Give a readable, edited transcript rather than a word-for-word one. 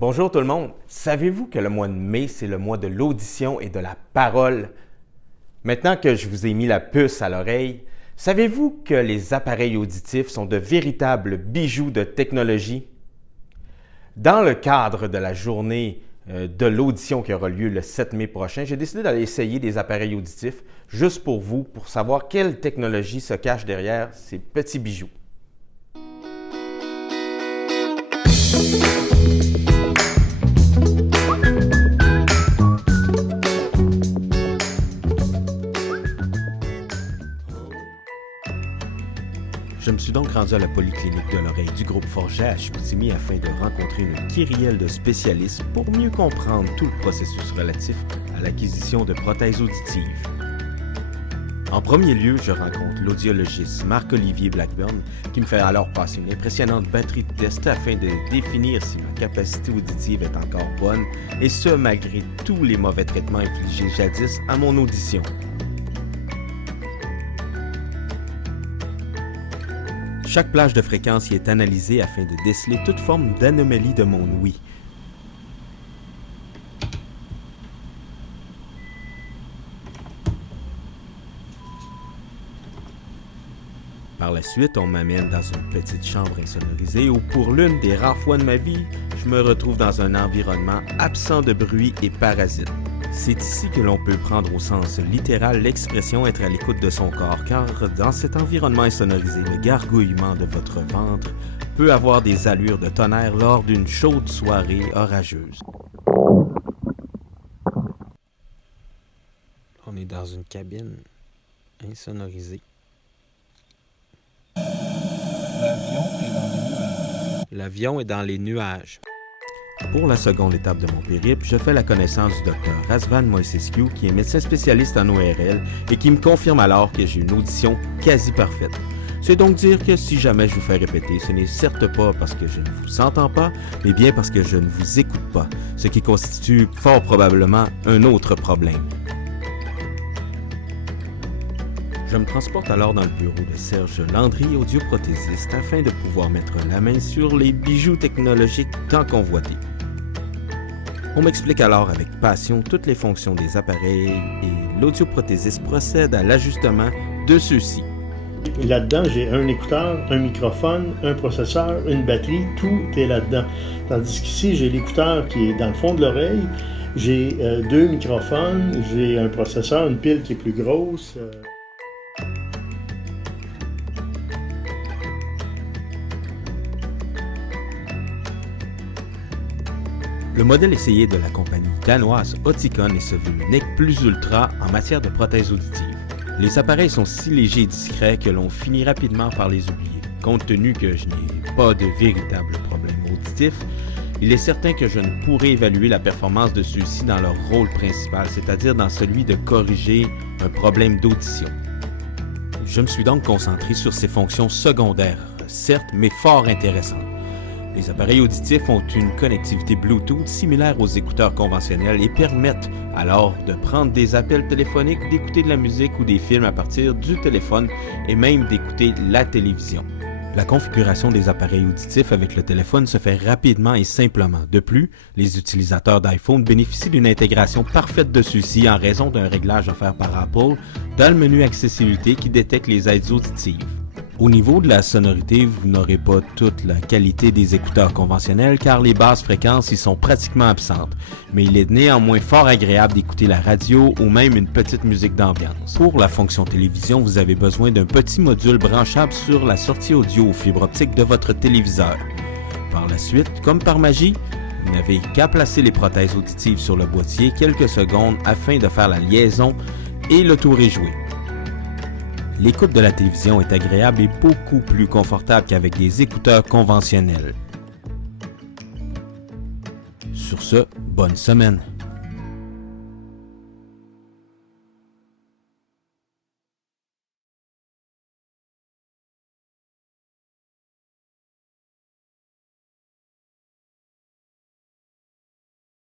Bonjour tout le monde. Savez-vous que le mois de mai, c'est le mois de l'audition et de la parole? Maintenant que je vous ai mis la puce à l'oreille, savez-vous que les appareils auditifs sont de véritables bijoux de technologie? Dans le cadre de la journée de l'audition qui aura lieu le 7 mai prochain, j'ai décidé d'aller essayer des appareils auditifs juste pour vous, pour savoir quelle technologie se cache derrière ces petits bijoux. Je me suis donc rendu à la polyclinique de l'oreille du groupe Forget à Chicoutimi afin de rencontrer une kyrielle de spécialistes pour mieux comprendre tout le processus relatif à l'acquisition de prothèses auditives. En premier lieu, je rencontre l'audiologiste Marc-Olivier Blackburn qui me fait alors passer une impressionnante batterie de tests afin de définir si ma capacité auditive est encore bonne, et ce malgré tous les mauvais traitements infligés jadis à mon audition. Chaque plage de fréquence y est analysée afin de déceler toute forme d'anomalie de mon ouïe. Par la suite, on m'amène dans une petite chambre insonorisée où, pour l'une des rares fois de ma vie, je me retrouve dans un environnement absent de bruit et parasites. C'est ici que l'on peut prendre au sens littéral l'expression être à l'écoute de son corps, car dans cet environnement insonorisé, le gargouillement de votre ventre peut avoir des allures de tonnerre lors d'une chaude soirée orageuse. On est dans une cabine insonorisée. L'avion est dans les nuages. Pour la seconde étape de mon périple, je fais la connaissance du Dr Razvan Moisescu, qui est médecin spécialiste en ORL et qui me confirme alors que j'ai une audition quasi parfaite. C'est donc dire que si jamais je vous fais répéter, ce n'est certes pas parce que je ne vous entends pas, mais bien parce que je ne vous écoute pas, ce qui constitue fort probablement un autre problème. Je me transporte alors dans le bureau de Serge Landry, audioprothésiste, afin de pouvoir mettre la main sur les bijoux technologiques tant convoités. On m'explique alors avec passion toutes les fonctions des appareils et l'audioprothésiste procède à l'ajustement de ceux-ci. Là-dedans, j'ai un écouteur, un microphone, un processeur, une batterie, tout est là-dedans. Tandis qu'ici, j'ai l'écouteur qui est dans le fond de l'oreille, j'ai deux microphones, j'ai un processeur, une pile qui est plus grosse. Le modèle essayé de la compagnie danoise Oticon est ce veut nec plus ultra en matière de prothèses auditives. Les appareils sont si légers et discrets que l'on finit rapidement par les oublier. Compte tenu que je n'ai pas de véritable problème auditif, il est certain que je ne pourrai évaluer la performance de ceux-ci dans leur rôle principal, c'est-à-dire dans celui de corriger un problème d'audition. Je me suis donc concentré sur ces fonctions secondaires, certes, mais fort intéressantes. Les appareils auditifs ont une connectivité Bluetooth similaire aux écouteurs conventionnels et permettent alors de prendre des appels téléphoniques, d'écouter de la musique ou des films à partir du téléphone et même d'écouter la télévision. La configuration des appareils auditifs avec le téléphone se fait rapidement et simplement. De plus, les utilisateurs d'iPhone bénéficient d'une intégration parfaite de ceux-ci en raison d'un réglage offert par Apple dans le menu accessibilité qui détecte les aides auditives. Au niveau de la sonorité, vous n'aurez pas toute la qualité des écouteurs conventionnels car les basses fréquences y sont pratiquement absentes, mais il est néanmoins fort agréable d'écouter la radio ou même une petite musique d'ambiance. Pour la fonction télévision, vous avez besoin d'un petit module branchable sur la sortie audio ou fibre optique de votre téléviseur. Par la suite, comme par magie, vous n'avez qu'à placer les prothèses auditives sur le boîtier quelques secondes afin de faire la liaison et le tour est joué. L'écoute de la télévision est agréable et beaucoup plus confortable qu'avec des écouteurs conventionnels. Sur ce, bonne semaine!